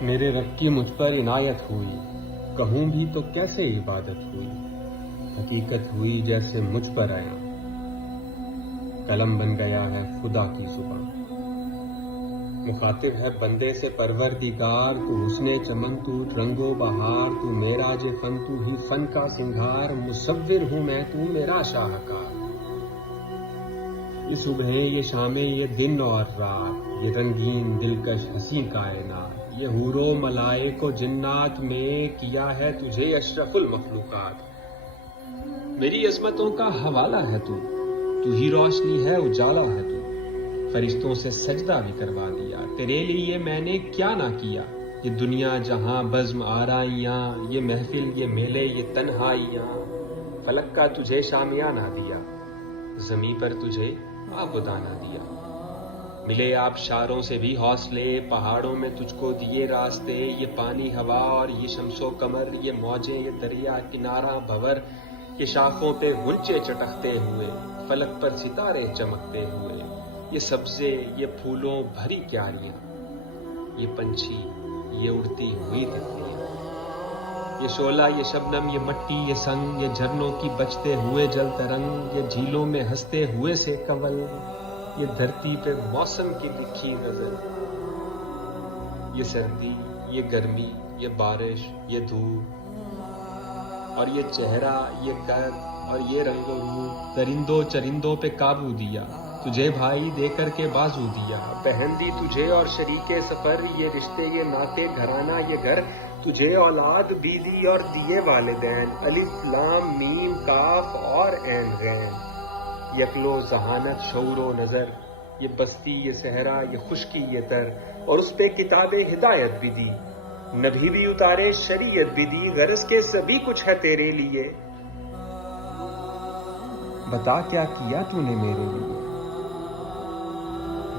میرے رب کی مجھ پر عنایت ہوئی، کہوں بھی تو کیسے عبادت ہوئی، حقیقت ہوئی جیسے مجھ پر آیا، قلم بن گیا ہے خدا کی زبان۔ مخاطب ہے بندے سے پروردگار، تو حسن چمن تو رنگ و بہار، تو معراج فن تو ہی فن کا سنگھار، مصور ہوں میں تو میرا شاہکار۔ یہ صبحیں یہ شامیں یہ دن اور رات، یہ رنگین دلکش حسین کائنات، یہ حور و ملائک و جنات میں کیا ہے تجھے اشرف المخلوقات۔ میری عظمتوں کا حوالہ ہے تو ہی روشنی ہے اجالا ہے تو، فرشتوں سے سجدہ بھی کروا دیا، تیرے لیے میں نے کیا نہ کیا۔ یہ دنیا جہاں بزم آرائیاں، یہ محفل یہ میلے یہ تنہائیاں، فلک کا تجھے شامیانہ دیا، زمیں پر تجھے آبادانہ دیا۔ ملے آبشاروں سے بھی حوصلے، پہاڑوں میں تجھ کو دیے راستے، یہ پانی ہوا اور یہ شمس و قمر، یہ موجیں یہ دریا کنارہ بھور، یہ شاخوں پہ غنچے چٹکتے ہوئے، فلک پر ستارے چمکتے ہوئے، یہ سبزے یہ پھولوں بھری کیاریاں، یہ پنچھی یہ اڑتی ہوئی تتلیاں، یہ شعلہ یہ شبنم یہ مٹی یہ سنگ، یہ جھرنوں کی بجتے ہوئے جل ترنگ، یہ جھیلوں میں ہنستے ہوئے سے کنول، یہ دھرتی پہ موسم کی لکھی غزل، یہ سردی یہ گرمی یہ بارش یہ دھوپ، اور یہ چہرہ یہ قد اور یہ رنگ و روپ، درندوں چرندوں پہ قابو دیا، تجھے بھائی دے کر کے بازو دیا، بہن دی تجھے اور شریک سفر، یہ رشتے یہ ناطے گھرانہ یہ گھر، تجھے اولاد بھی دی اور دیے والدین، الف لام میم کاف اور عین غین، یکلو ذہانت شعور و نظر، یہ بستی یہ صحرا یہ خشکی یہ تر، اور اس پہ کتاب ہدایت بھی دی، نبی بھی اتارے شریعت بھی دی، غرض کے سبھی کچھ ہے تیرے لیے، بتا کیا کیا تو نے میرے لیے،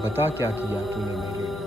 بتا کیا کیا تو نے میرے لیے۔